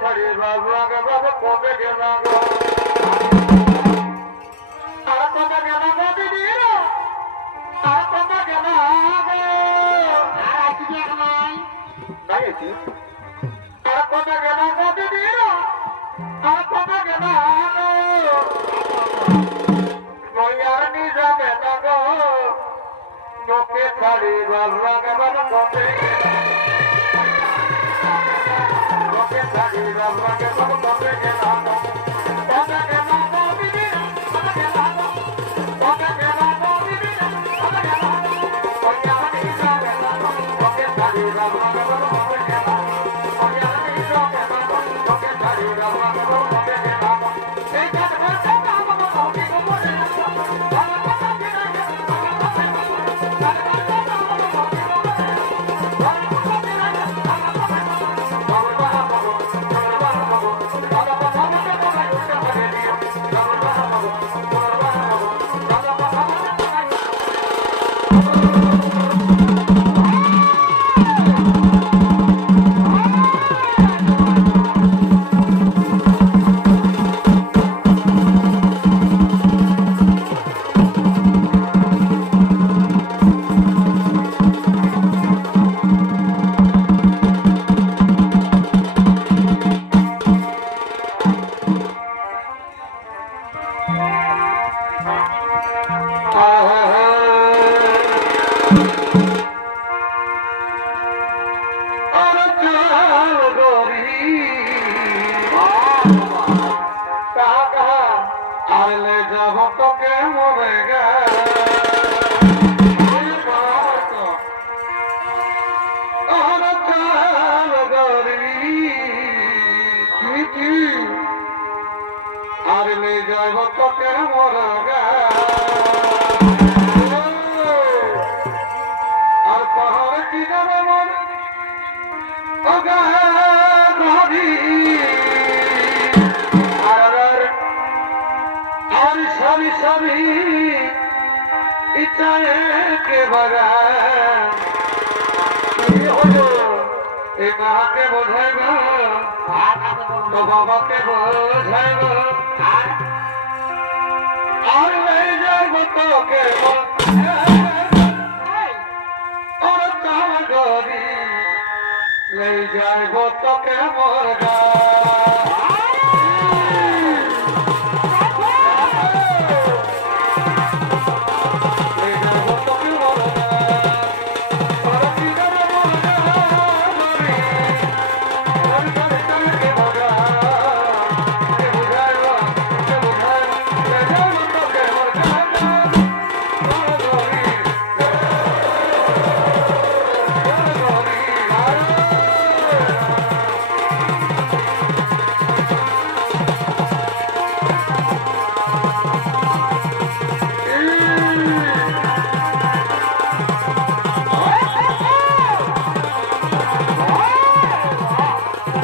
ছাড়ি বাবু আগে বাবু কবে গেল গো আর কবে গেল গো দিদি আর কবে গেল গো আর আসি নাই নাইছি আর কবে গেল গো দিদি আর কবে গেল গো ময়ার নি যাবে না গো তোকে ছাড়ি বাবু আগে বাবু কবে গেল তোকে ছাড়ি বাবু আগে বাবু কবে গেল কবে গেল গো দিদি কবে গেল কবে গেল গো দিদি কবে গেল ময়ার নি যাবে না গো তোকে ছাড়ি বাবু আগে বাবু কবে গেল ময়ার নি যাবে না গো তোকে ছাড়ি বাবু আগে বাবু কবে গেল এই কাজ করতে বাবু কবে গো বলে আর লে যাব তোকে মরা গা আর পাহাড় কি যাবে মন ওগা নদী আর সবই সবই ইচ্ছায় কে বাগা কি হলো এ মাকে বোঝায় গো তো বাবাকে বোঝায় গো আর লে যাব তোকে और कागरी ले जाए वो तो के मोरगा